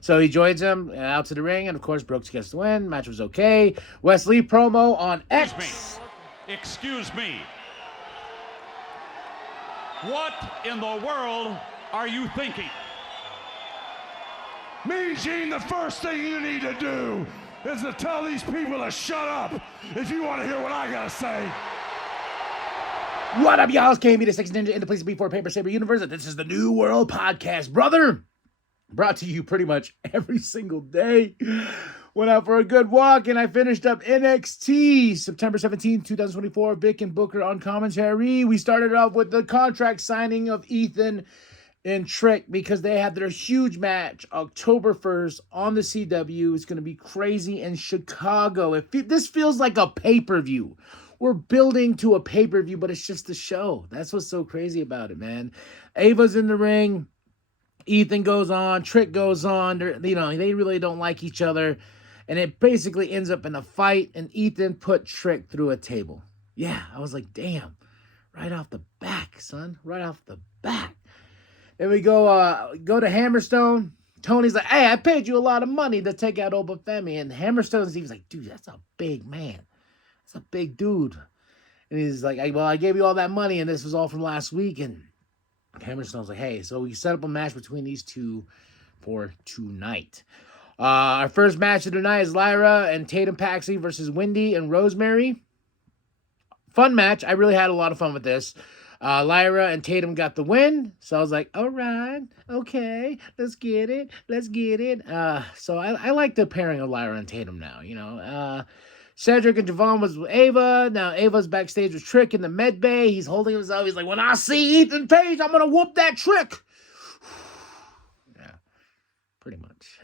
So he joins him out to the ring, and of course, Brooks gets the win. Match was okay. Wesley promo on X. Excuse me. What in the world are you thinking? Mean Gene, the first thing you need to do is to tell these people to shut up if you want to hear what I gotta say. What up, y'all? It's KB, the Sex Ninja, in the place to be for Paper Saber Universe, and this is the New World Podcast, brother. Brought to you pretty much every single day. Went out for a good walk, and I finished up NXT September 17th, 2024. Vic and Booker on commentary. We started off with the contract signing of Ethan and Trick because they have their huge match October 1st on the CW. It's going to be crazy in Chicago. This feels like a pay-per-view. We're building to a pay-per-view, but it's just a show. That's what's so crazy about it, man. Ava's in the ring. Ethan goes on. Trick goes on. They really don't like each other. And it basically ends up in a fight, and Ethan put Trick through a table. Yeah, I was like, damn. Right off the back, son. Right off the back. Then we go to Hammerstone. Tony's like, hey, I paid you a lot of money to take out Obafemi. And Hammerstone's even like, dude, that's a big man. That's a big dude. And he's like, I gave you all that money, and this was all from last week. And Hammerstone's like, hey, so we set up a match between these two for tonight. Our first match of the night is Lyra and Tatum Paxley versus Wendy and Rosemary. Fun match. I really had a lot of fun with this. Lyra and Tatum got the win. So I was like, all right, okay, let's get it. So I like the pairing of Lyra and Tatum now, Cedric and Javon was with Ava. Now Ava's backstage with Trick in the med bay. He's holding himself. He's like, when I see Ethan Page, I'm going to whoop that Trick. Yeah, pretty much.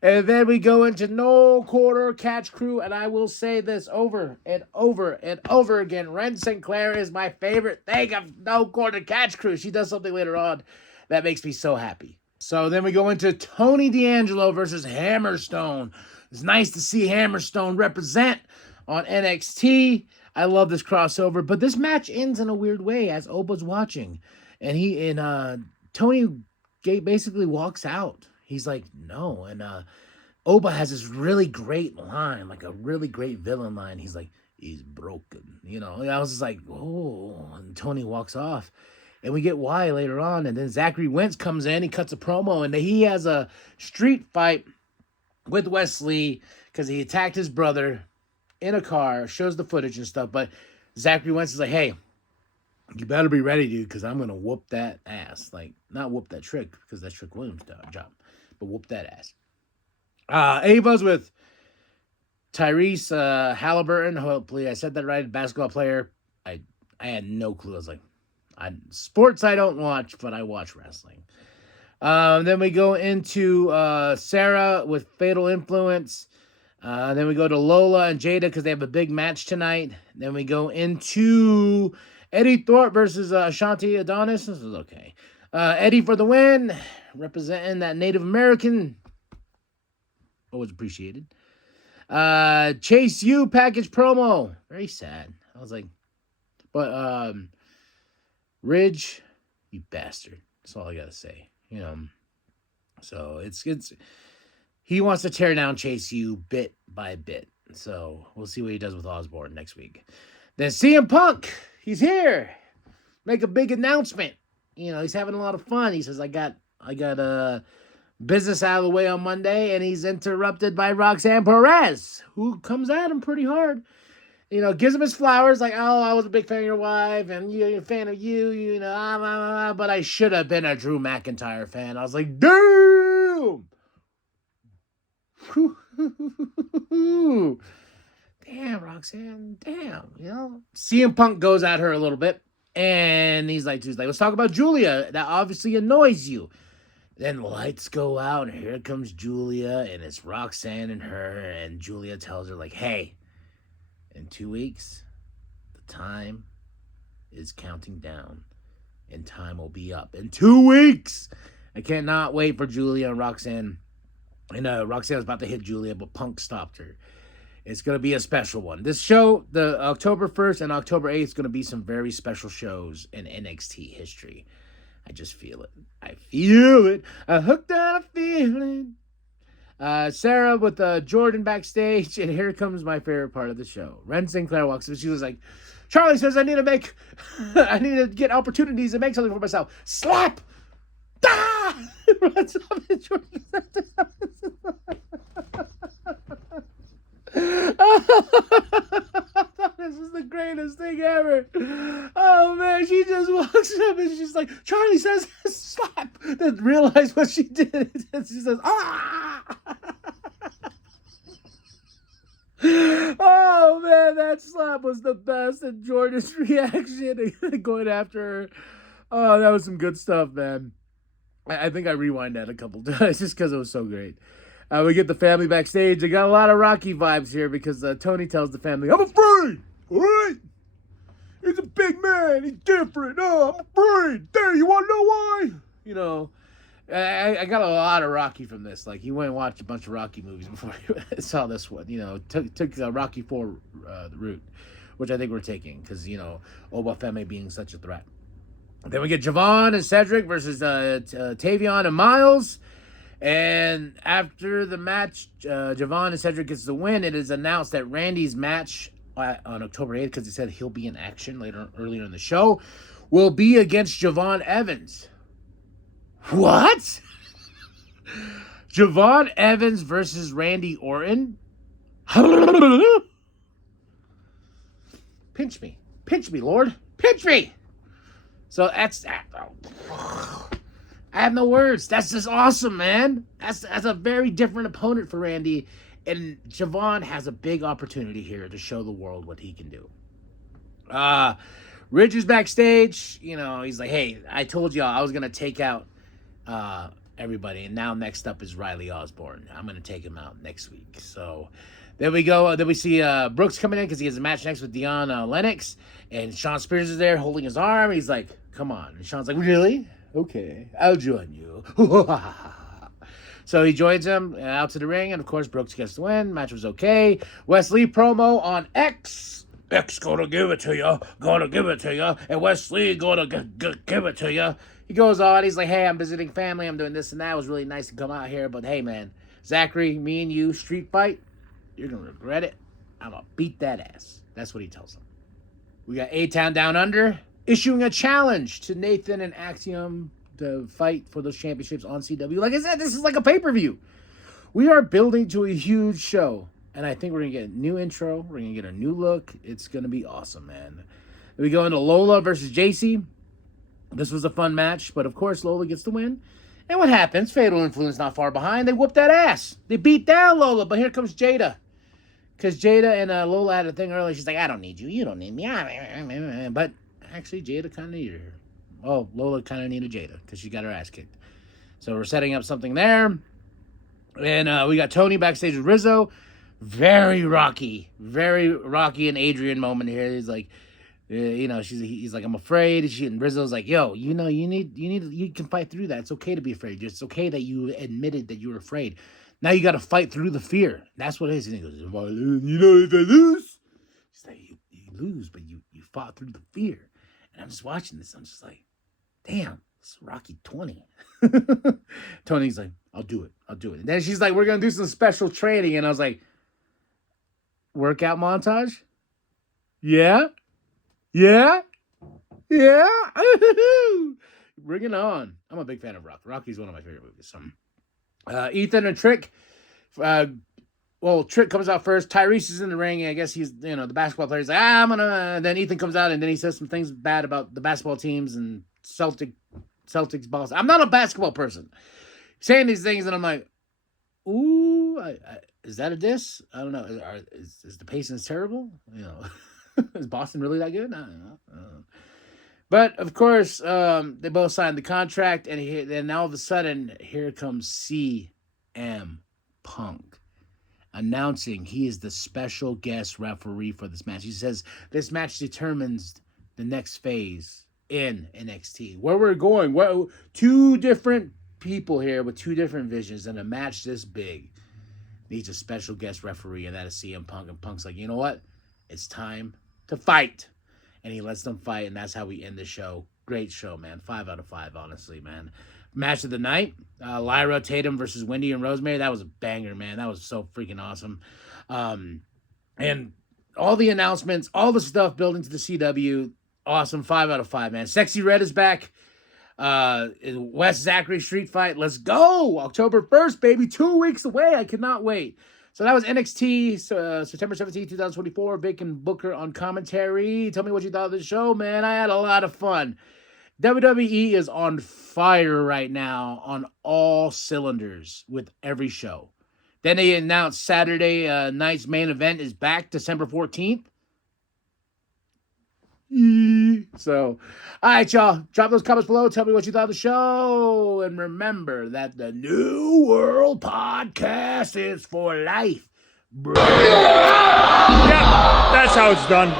And then we go into No Quarter Catch Crew, and I will say this over and over and over again. Ren Sinclair is my favorite thing of No Quarter Catch Crew. She does something later on that makes me so happy. So then we go into Tony D'Angelo versus Hammerstone. It's nice to see Hammerstone represent on NXT. I love this crossover, but this match ends in a weird way as Oba's watching, and Tony basically walks out. He's like, no. And Oba has this really great line, like a really great villain line. He's like, he's broken. And I was just like, oh. And Tony walks off. And we get why later on. And then Zachary Wentz comes in. He cuts a promo. And he has a street fight with Wesley because he attacked his brother in a car. Shows the footage and stuff. But Zachary Wentz is like, hey, you better be ready, dude, because I'm going to whoop that ass. Like, not whoop that Trick, because that's Trick Williams' job. But whoop that ass. Ava's with Tyrese Halliburton. Hopefully I said that right. Basketball player. I had no clue. I was like, sports I don't watch, but I watch wrestling. Then we go into Sarah with Fatal Influence. Then we go to Lola and Jada because they have a big match tonight. Then we go into Eddie Thorpe versus Ashanti Adonis. This is okay. Eddie for the win, representing that Native American. Always appreciated. Chase U package promo. Very sad. I was like, but Ridge, you bastard. That's all I gotta say. So it's he wants to tear down Chase U bit by bit. So we'll see what he does with Osborne next week. Then CM Punk, he's here. Make a big announcement. He's having a lot of fun. He says, I got business out of the way on Monday, and he's interrupted by Roxanne Perez, who comes at him pretty hard. Gives him his flowers, like, oh, I was a big fan of your wife, and you're a fan of you, but I should have been a Drew McIntyre fan. I was like, damn! Damn, Roxanne, damn, CM Punk goes at her a little bit, and he's like, let's talk about Julia. That obviously annoys you. Then lights go out, and here comes Julia, and it's Roxanne and her, and Julia tells her, like, hey, in 2 weeks, the time is counting down, and time will be up. In 2 weeks! I cannot wait for Julia and Roxanne. And Roxanne was about to hit Julia, but Punk stopped her. It's going to be a special one. This show, the October 1st and October 8th, is going to be some very special shows in NXT history. I just feel it. I feel it. I hooked on a feeling. Sarah with Jordan backstage, and here comes my favorite part of the show. Ren Sinclair walks in. She was like, Charlie says I need to get opportunities to make something for myself. Slap! Ah! Runs up and Jordan. This is the greatest thing ever. Oh man, she just walks up and she's like, Charlie says slap. Then realize what she did. And she says, ah. Oh man, that slap was the best. And Jordan's reaction going after her. Oh, that was some good stuff, man. I think I rewind that a couple times just because it was so great. We get the family backstage. They got a lot of Rocky vibes here because Tony tells the family, I'm afraid. All right? He's a big man. He's different. Oh, I'm afraid. There, you want to know why? You know, I got a lot of Rocky from this. Like, he went and watched a bunch of Rocky movies before he saw this one. You know, took Rocky 4 route, which I think we're taking because, you know, Oba Femi being such a threat. Then we get Javon and Cedric versus Tavion and Miles. And after the match, Javon and Cedric gets the win. It is announced that Randy's match on October 8th, because he said he'll be in action earlier in the show, will be against Javon Evans. What? Javon Evans versus Randy Orton? Pinch me, Lord. Pinch me. So that's that. I have no words. That's just awesome, man. That's a very different opponent for Randy. And Javon has a big opportunity here to show the world what he can do. Ridge is backstage. You know, he's like, hey, I told y'all I was going to take out everybody. And now next up is Riley Osborne. I'm going to take him out next week. So there we go. Then we see Brooks coming in because he has a match next with Dion Lennox. And Shawn Spears is there holding his arm. He's like, come on. And Shawn's like, really? Okay, I'll join you. So he joins him out to the ring, and of course, Brooks gets the win. Match was okay. Wesley promo on X. X gonna give it to you, and Wesley gonna give it to you. He goes on, he's like, hey, I'm visiting family, I'm doing this and that. It was really nice to come out here, but hey, man, Zachary, me and you, street fight, you're gonna regret it. I'm gonna beat that ass. That's what he tells him. We got A-Town Down Under issuing a challenge to Nathan and Axiom to fight for those championships on CW. Like I said, this is like a pay-per-view. We are building to a huge show, and I think we're going to get a new intro. We're going to get a new look. It's going to be awesome, man. Then we go into Lola versus JC. This was a fun match, but of course, Lola gets the win. And what happens? Fatal Influence not far behind. They whoop that ass. They beat down Lola, but here comes Jada. Because Jada and Lola had a thing earlier. She's like, I don't need you. You don't need me. But actually, Jada kind of needed her. Oh, Lola kind of needed Jada because she got her ass kicked. So we're setting up something there. And we got Tony backstage with Rizzo. Very Rocky and Adrian moment here. He's like, you know, he's like, I'm afraid. And Rizzo's like, yo, you know, you can fight through that. It's okay to be afraid. It's okay that you admitted that you were afraid. Now you got to fight through the fear. That's what it is. And he goes, if I lose, he's like, you lose, but you fought through the fear. And I'm just watching this. I'm just like, damn, it's Rocky 20. Tony's like, I'll do it. And then she's like, we're going to do some special training. And I was like, workout montage? Yeah. Bring it on. I'm a big fan of Rocky. Rocky's one of my favorite movies. Ethan and Trick. Trick comes out first. Tyrese is in the ring. And I guess he's, you know, the basketball player. He's like, I'm going to. Then Ethan comes out and then he says some things bad about the basketball teams and Celtics boss. I'm not a basketball person. Saying these things and I'm like, ooh, is that a diss? I don't know. Is the Pacers terrible? You know, is Boston really that good? I don't know. But of course, they both signed the contract, and then all of a sudden, here comes CM Punk announcing he is the special guest referee for this match. He says this match determines the next phase in NXT. Where we're going, two different people here with two different visions, and a match this big needs a special guest referee, and that is CM Punk. And Punk's like, you know what? It's time to fight. And he lets them fight, and that's how we end the show Great show, man. 5 out of 5, honestly, man. Match of the night, Lyra Tatum versus Wendy and Rosemary. That was a banger, man. That was so freaking awesome. And all the announcements, all the stuff building to the CW, awesome. 5 out of 5, man. Sexy Red is back. West Zachary Street Fight. Let's go. October 1st, baby. 2 weeks away. I cannot wait. So that was NXT, September 17th, 2024. Vic and Booker on commentary. Tell me what you thought of the show, man. I had a lot of fun. WWE is on fire right now on all cylinders with every show. Then they announced Saturday night's main event is back December 14th. So, all right, y'all. Drop those comments below. Tell me what you thought of the show. And remember that the New World Podcast is for life, bro. Yeah, that's how it's done.